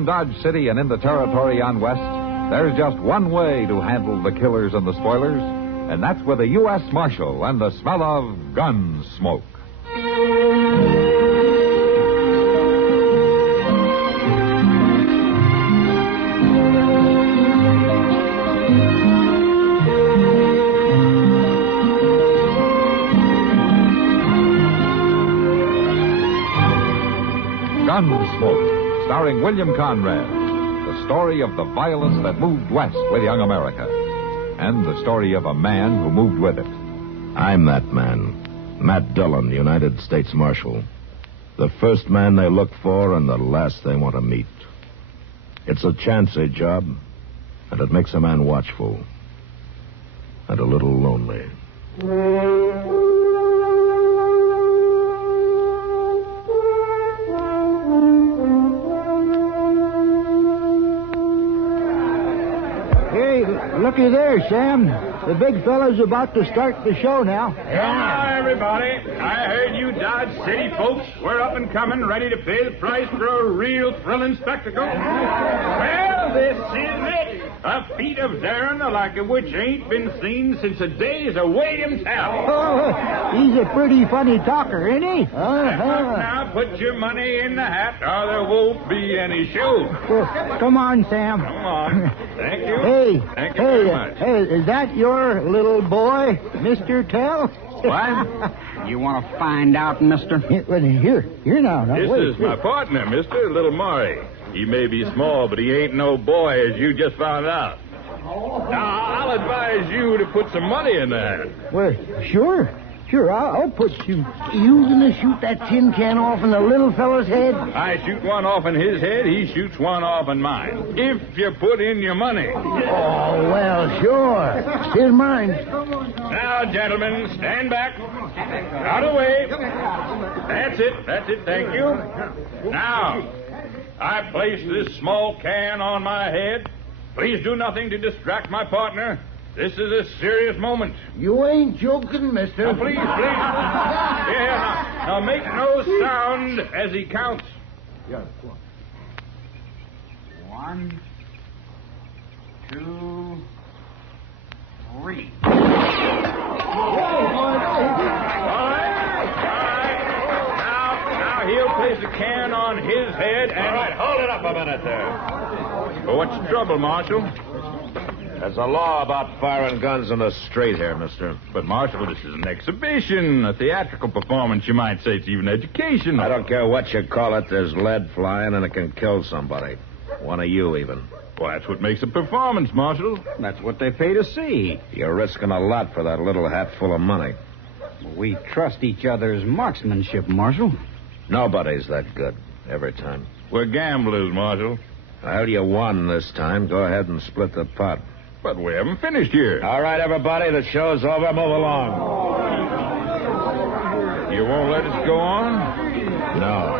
around Dodge City and in the territory on West, there's just one way to handle the killers and the spoilers, and that's with a U.S. Marshal and the smell of Gunsmoke. Gunsmoke, starring William Conrad, the story of the violence that moved west with young America, and the story of a man who moved with it. I'm that man, Matt Dillon, United States Marshal. The first man they look for and the last they want to meet. It's a chancy job, and it makes a man watchful and a little lonely. Looky there, Sam. The big fella's about to start the show now. Hi, everybody. I heard you Dodge City folks were up and coming, ready to pay the price for a real thrilling spectacle. Well, this is it. A feat of daring the like of which ain't been seen since the days of William Tell. Oh, he's a pretty funny talker, ain't he? Now, put your money in the hat, or there won't be any show. Well, come on, Sam. Come on. Thank you. Thank you very much. Hey, is that your little boy, Mr. Tell? What? You want to find out, mister? Here now. This is my partner, Mr. Little Maury. He may be small, but he ain't no boy, as you just found out. Now, I'll advise you to put some money in the hat. Well, sure. I'll put you. You gonna shoot that tin can off in the little fella's head? I shoot one off in his head, he shoots one off in mine. If you put in your money. Oh, well, sure. Here's mine. Now, gentlemen, stand back. Out of the way. That's it, thank you. Now, I place this small can on my head. Please do nothing to distract my partner. This is a serious moment. You ain't joking, mister. Now, please. Yeah, now make no sound as he counts. Yeah, go on. 1, 2, 3. All right. Now he'll place a can on his head and... All right, hold it up a minute there. Well, what's the trouble, Marshal? There's a law about firing guns in the street here, mister. But, Marshal, this is an exhibition, a theatrical performance, you might say. It's even education. I don't care what you call it. There's lead flying, and it can kill somebody. One of you, even. Well, that's what makes a performance, Marshal. That's what they pay to see. You're risking a lot for that little hat full of money. We trust each other's marksmanship, Marshal. Nobody's that good every time. We're gamblers, Marshal. Well, you won this time. Go ahead and split the pot. But we haven't finished here. All right, everybody, the show's over. Move along. You won't let us go on? No.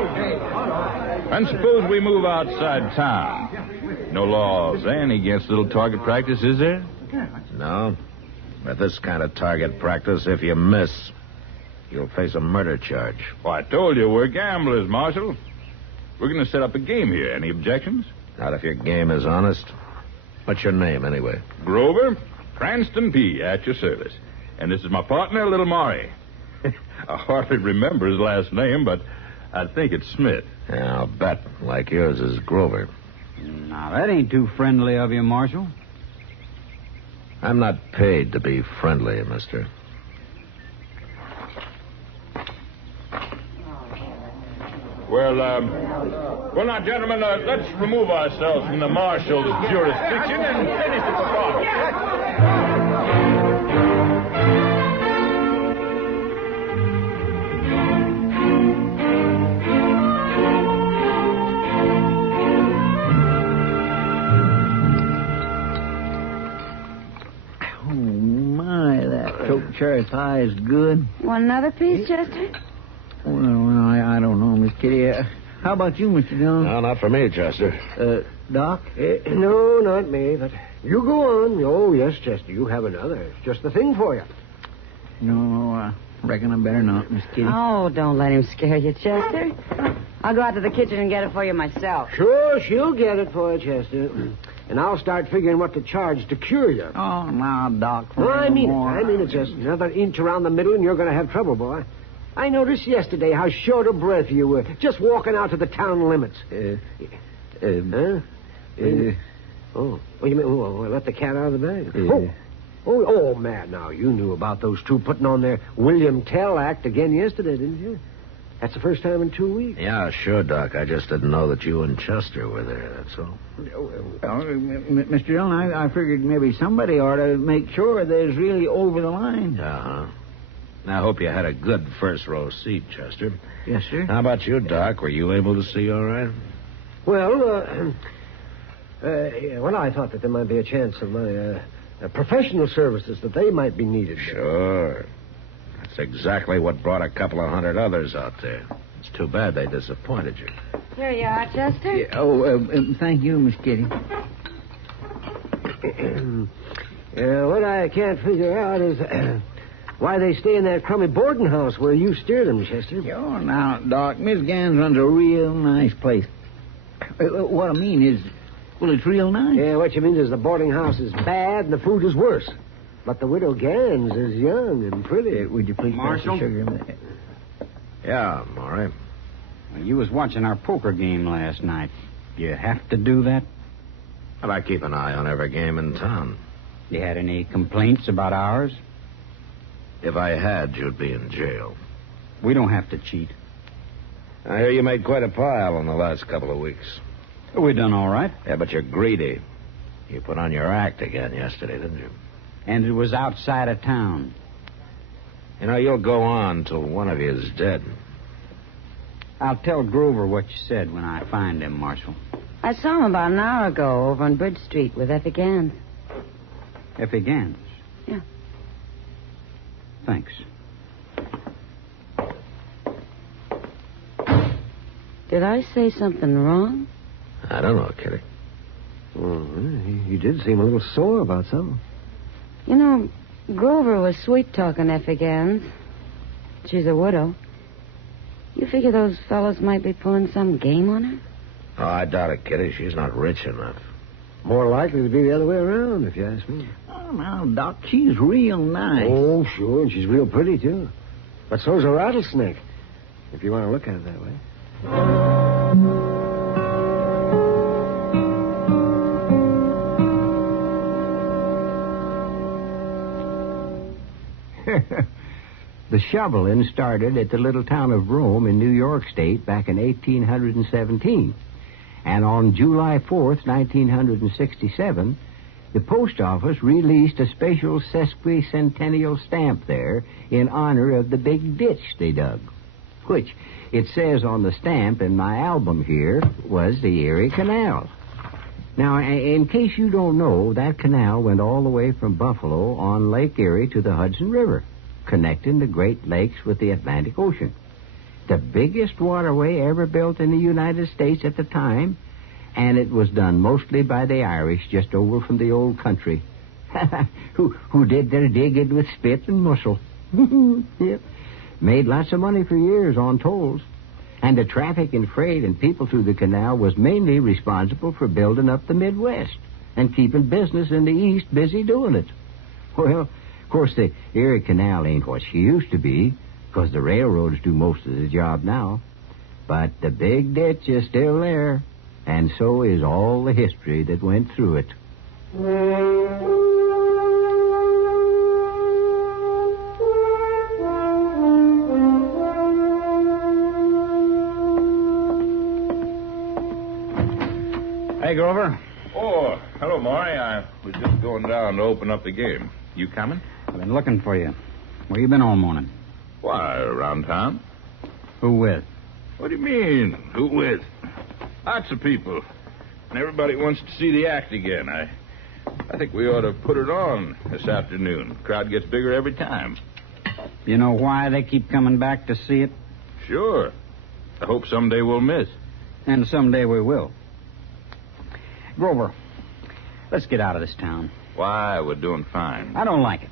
And suppose we move outside town. No laws then against little target practice, is there? No. At this kind of target practice, if you miss, you'll face a murder charge. Well, I told you, we're gamblers, Marshal. We're going to set up a game here. Any objections? Not if your game is honest. What's your name, anyway? Grover Cranston P., at your service. And this is my partner, Little Maury. I hardly remember his last name, but I think it's Smith. Yeah, I'll bet. Like yours is Grover. Now, that ain't too friendly of you, Marshal. I'm not paid to be friendly, mister. Well, now, gentlemen, let's remove ourselves from the marshal's jurisdiction and finish the performance. Oh, my, that choke cherry pie is good. Want another piece, Chester? Well, I don't know, Miss Kitty. How about you, Mr. Dillon? No, not for me, Chester. Doc? No, not me, but you go on. Oh, yes, Chester, you have another. It's just the thing for you. No, I reckon I better not, Miss Kitty. Oh, don't let him scare you, Chester. I'll go out to the kitchen and get it for you myself. Sure, she'll get it for you, Chester. And I'll start figuring what to charge to cure you. Oh, now, Doc. I mean it. Just another inch around the middle and you're going to have trouble, boy. I noticed yesterday how short of breath you were, just walking out to the town limits. Huh? Oh, you mean, let the cat out of the bag? Oh, man, now, you knew about those two putting on their William Tell act again yesterday, didn't you? That's the first time in 2 weeks. Yeah, sure, Doc. I just didn't know that you and Chester were there, that's all. Well, Mr. Dillon, I figured maybe somebody ought to make sure that it's really over the line. Uh-huh. I hope you had a good first-row seat, Chester. Yes, sir. How about you, Doc? Were you able to see all right? Well, I thought that there might be a chance of my professional services, that they might be needed. Sure. That's exactly what brought a couple of hundred others out there. It's too bad they disappointed you. Here you are, Chester. Yeah, thank you, Miss Kitty. What I can't figure out is why they stay in that crummy boarding house where you steered them, Chester. Oh, now, Doc, Miss Gans runs a real nice place. What I mean is, well, it's real nice. Yeah, what you mean is the boarding house is bad and the food is worse. But the widow Gans is young and pretty. Would you please pass the sugar in there? Yeah, Maury. Well, you was watching our poker game last night. You have to do that? Well, I keep an eye on every game in town. You had any complaints about ours? If I had, you'd be in jail. We don't have to cheat. I hear you made quite a pile in the last couple of weeks. We done all right. Yeah, but you're greedy. You put on your act again yesterday, didn't you? And it was outside of town. You know, you'll go on till one of you is dead. I'll tell Grover what you said when I find him, Marshal. I saw him about an hour ago over on Bridge Street with Effie Gans. Effie Gans? Yeah. Thanks. Did I say something wrong? I don't know, Kitty. Well, you did seem a little sore about something. You know, Grover was sweet-talking Effie Gans. She's a widow. You figure those fellows might be pulling some game on her? Oh, I doubt it, Kitty. She's not rich enough. More likely to be the other way around, if you ask me. Oh, now, Doc, she's real nice. Oh, sure, and she's real pretty, too. But so's a rattlesnake, if you want to look at it that way. The shoveling started at the little town of Rome in New York State back in 1817. And on July 4th, 1967, the post office released a special sesquicentennial stamp there in honor of the big ditch they dug, which, it says on the stamp in my album here, was the Erie Canal. Now, in case you don't know, that canal went all the way from Buffalo on Lake Erie to the Hudson River, connecting the Great Lakes with the Atlantic Ocean. The biggest waterway ever built in the United States at the time, and it was done mostly by the Irish just over from the old country, who did their digging with spit and muscle. Yep. Made lots of money for years on tolls. And the traffic and freight and people through the canal was mainly responsible for building up the Midwest and keeping business in the East busy doing it. Well, of course, the Erie Canal ain't what she used to be, because the railroads do most of the job now. But the big ditch is still there, and so is all the history that went through it. Hey, Grover. Oh, hello, Maury. I was just going down to open up the game. You coming? I've been looking for you. Where you been all morning? Why, around town. Who with? What do you mean, who with? Lots of people. And everybody wants to see the act again. I think we ought to put it on this afternoon. Crowd gets bigger every time. You know why they keep coming back to see it? Sure. I hope someday we'll miss. And someday we will. Grover, let's get out of this town. Why, we're doing fine. I don't like it.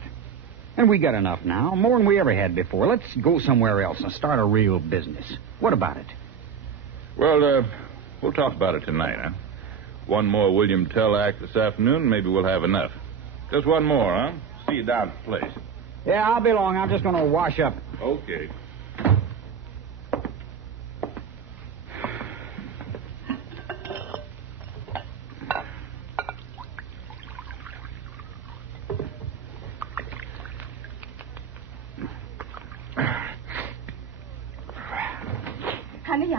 And we got enough now, more than we ever had before. Let's go somewhere else and start a real business. What about it? Well, we'll talk about it tonight, huh? One more William Tell act this afternoon, maybe we'll have enough. Just one more, huh? See you down at the place. Yeah, I'll be along. I'm just going to wash up. Okay. Honey,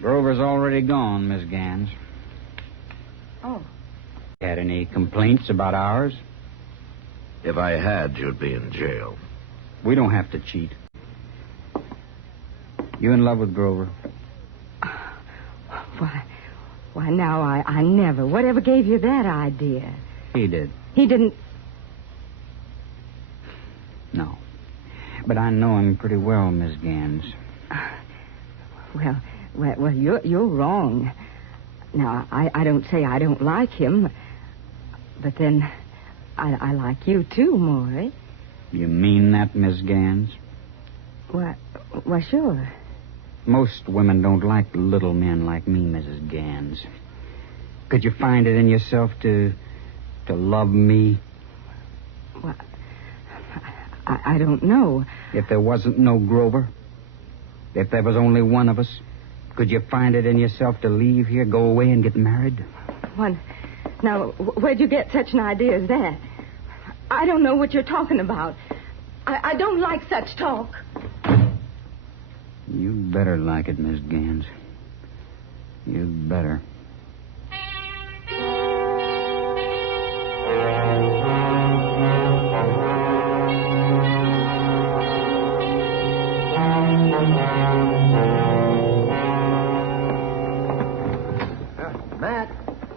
Grover's already gone, Miss Gans. Oh. Had any complaints about ours? If I had, you'd be in jail. We don't have to cheat. You in love with Grover? Why, now, I never. Whatever gave you that idea? He did. He didn't... No. But I know him pretty well, Miss Gans. Well, you're wrong. Now, I don't say I don't like him, but then I like you too, Maury. You mean that, Miss Gans? Why, sure. Most women don't like little men like me, Mrs. Gans. Could you find it in yourself to love me? Well, I don't know. If there wasn't no Grover, if there was only one of us, could you find it in yourself to leave here, go away, and get married? Now, where'd you get such an idea as that? I don't know what you're talking about. I don't like such talk. You'd better like it, Miss Gans. You'd better. Matt.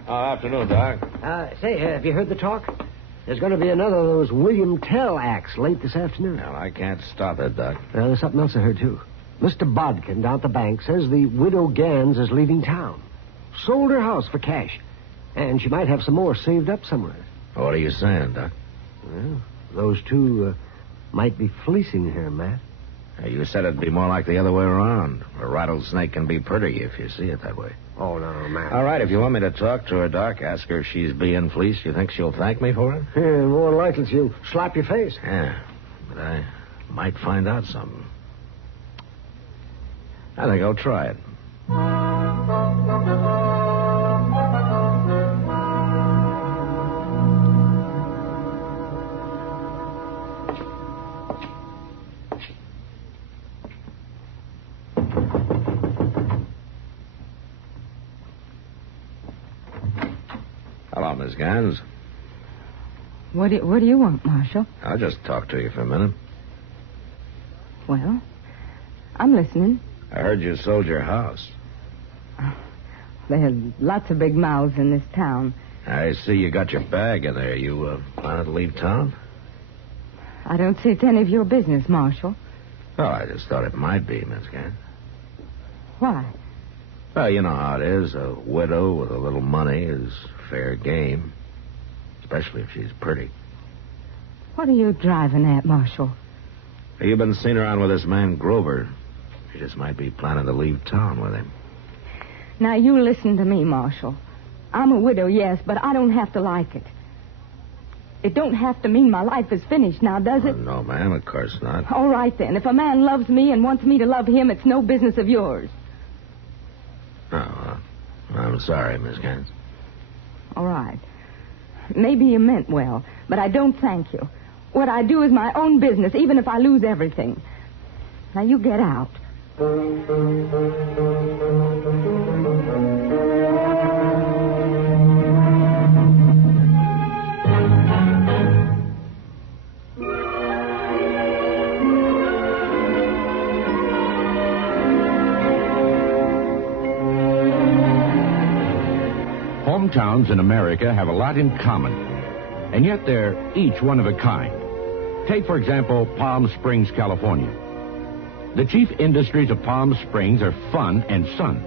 Afternoon, Doc. Say, have you heard the talk? There's going to be another of those William Tell acts late this afternoon. Well, I can't stop it, Doc. Well, there's something else I heard, too. Mr. Bodkin down at the bank says the widow Gans is leaving town. Sold her house for cash. And she might have some more saved up somewhere. What are you saying, Doc? Well, those two might be fleecing her, Matt. You said it'd be more like the other way around. A rattlesnake can be pretty if you see it that way. Oh, no, Matt. All right, if you want me to talk to her, Doc, ask her if she's being fleeced. You think she'll thank me for it? Yeah, more than likely she'll slap your face. Yeah, but I might find out something. I think I'll try it. Hello, Miss Gans. What do you want, Marshal? I'll just talk to you for a minute. Well, I'm listening. I heard you sold your house. There are lots of big mouths in this town. I see you got your bag in there. You planning to leave town? I don't see it's any of your business, Marshal. Oh, I just thought it might be, Miss Gans. Why? Well, you know how it is. A widow with a little money is fair game. Especially if she's pretty. What are you driving at, Marshal? You've been seen around with this man, Grover. She just might be planning to leave town with him. Now, you listen to me, Marshal. I'm a widow, yes, but I don't have to like it. It don't have to mean my life is finished now, does it? No, ma'am, of course not. All right, then. If a man loves me and wants me to love him, it's no business of yours. Oh, I'm sorry, Miss Gans. All right. Maybe you meant well, but I don't thank you. What I do is my own business, even if I lose everything. Now, you get out. Hometowns in America have a lot in common, and yet they're each one of a kind. Take, for example, Palm Springs, California. The chief industries of Palm Springs are fun and sun.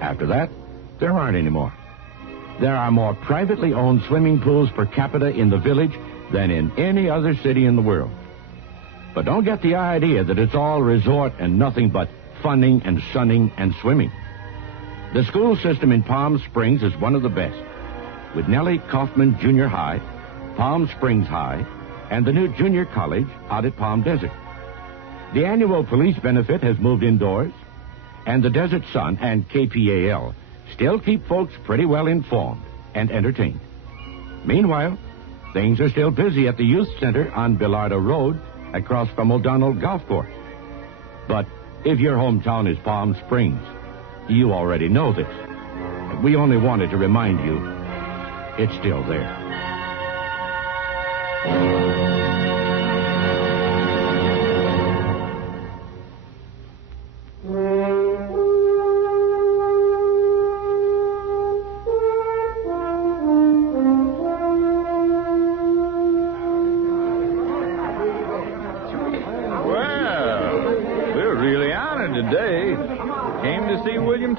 After that, there aren't any more. There are more privately owned swimming pools per capita in the village than in any other city in the world. But don't get the idea that it's all resort and nothing but funning and sunning and swimming. The school system in Palm Springs is one of the best, with Nellie Kaufman Junior High, Palm Springs High, and the new junior college out at Palm Desert. The annual police benefit has moved indoors, and the Desert Sun and KPAL still keep folks pretty well informed and entertained. Meanwhile, things are still busy at the Youth Center on Billardo Road across from O'Donnell Golf Course. But if your hometown is Palm Springs, you already know this. We only wanted to remind you it's still there.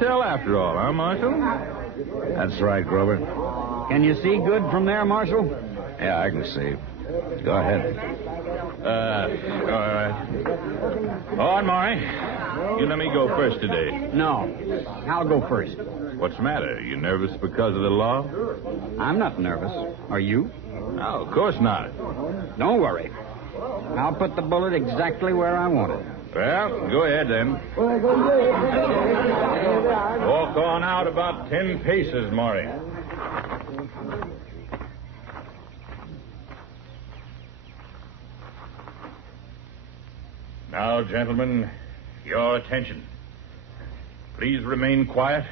After all, huh, Marshal? That's right, Grover. Can you see good from there, Marshal? Yeah, I can see. Go ahead. All right. All right, Maury. You let me go first today. No. I'll go first. What's the matter? You nervous because of the law? I'm not nervous. Are you? No, of course not. Don't worry. I'll put the bullet exactly where I want it. Well, go ahead then. Walk on out about 10 paces, Maury. Now, gentlemen, your attention. Please remain quiet.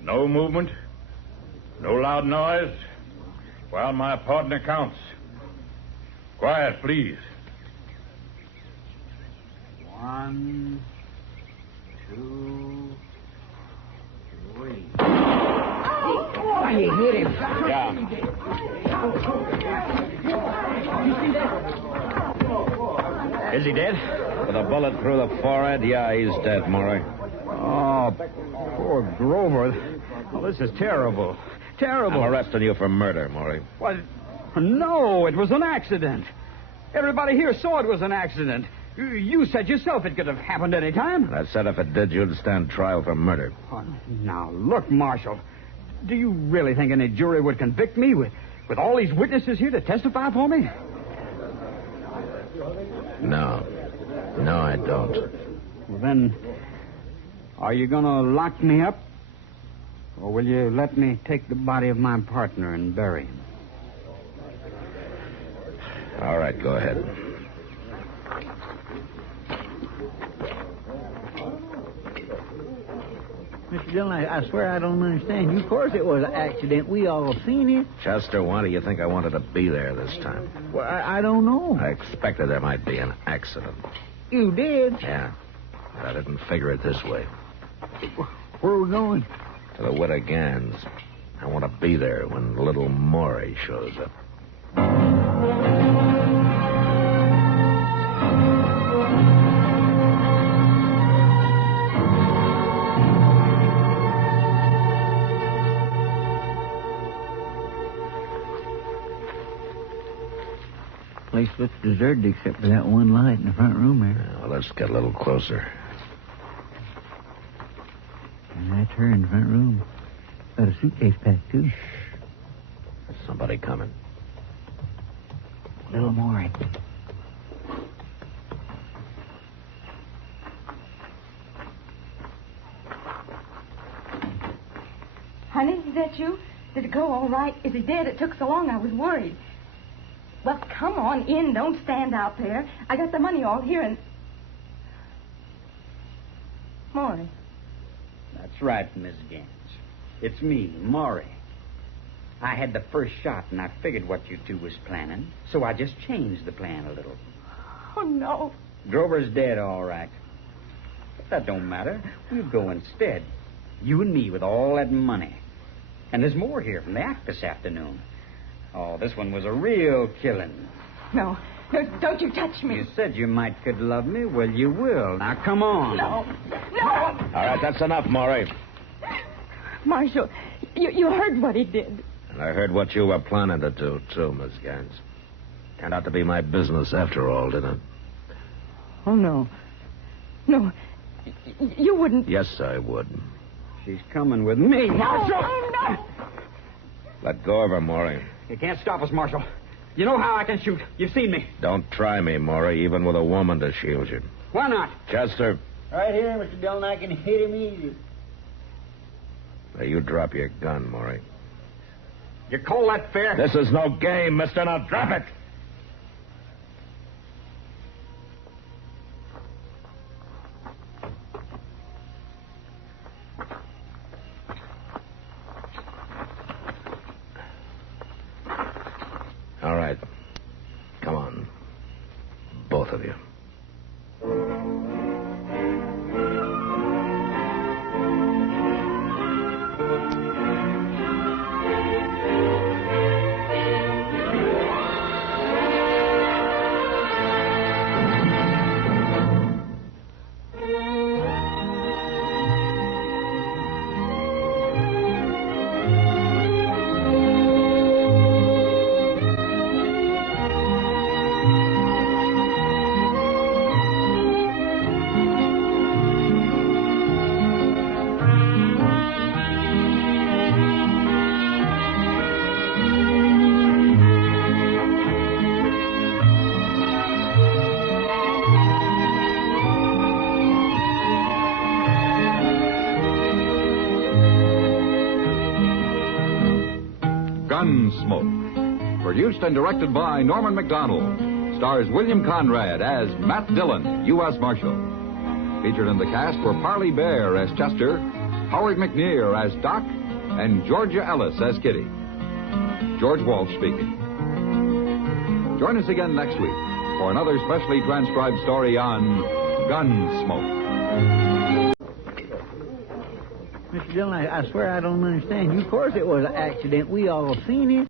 No movement. No loud noise. While my partner counts. Quiet, please. 1, 2, 3. Oh, you hit him. Yeah. Is he dead? With a bullet through the forehead, yeah, he's dead, Maury. Oh, poor Grover. Oh, this is terrible. Terrible. I'm arresting you for murder, Maury. What? No, it was an accident. Everybody here saw it was an accident. You said yourself it could have happened any time. I said if it did, you'd stand trial for murder. Oh, now, look, Marshal. Do you really think any jury would convict me with all these witnesses here to testify for me? No. No, I don't. Well, then, are you going to lock me up? Or will you let me take the body of my partner and bury him? All right, go ahead. Mr. Dillon, I swear I don't understand you. Of course it was an accident. We all seen it. Chester, why do you think I wanted to be there this time? Well, I don't know. I expected there might be an accident. You did? Yeah, but I didn't figure it this way. Where are we going? To the widow Gans. I want to be there when little Maury shows up. Place looks deserted except for that one light in the front room there. Yeah, well, let's get a little closer. And that's her in the front room. Got a suitcase packed, too. There's somebody coming. Little Maury. Honey, is that you? Did it go all right? Is he dead? It took so long I was worried. Well, come on in. Don't stand out there. I got the money all here and... Maury. That's right, Miss Gans. It's me, Maury. I had the first shot, and I figured what you two was planning, so I just changed the plan a little. Oh, no. Grover's dead, all right. But that don't matter. We'll go instead. You and me with all that money. And there's more here from the act this afternoon. Oh, this one was a real killing. No, don't you touch me. You said you might could love me. Well, you will. Now, come on. No. All right, that's enough, Maury. Marshal, you heard what he did. And I heard what you were planning to do, too, Miss Gans. Turned out to be my business after all, didn't it? Oh, no. No, You wouldn't... Yes, I would. She's coming with me. Marshal! No! Let go of her, Maury. You can't stop us, Marshal. You know how I can shoot. You've seen me. Don't try me, Maury, even with a woman to shield you. Why not? Chester, Right here, Mr. Dillon. I can hit him easy. now you drop your gun, Maury. You call that fair? This is no game, mister. Now drop it. All right. Come on. Both of you. Gunsmoke. Produced and directed by Norman MacDonnell. Stars William Conrad as Matt Dillon, U.S. Marshal. Featured in the cast were Parley Baer as Chester, Howard McNear as Doc, and Georgia Ellis as Kitty. George Walsh speaking. Join us again next week for another specially transcribed story on Gunsmoke. Mr. Dillon, I swear I don't understand you. Of course it was an accident. We all seen it.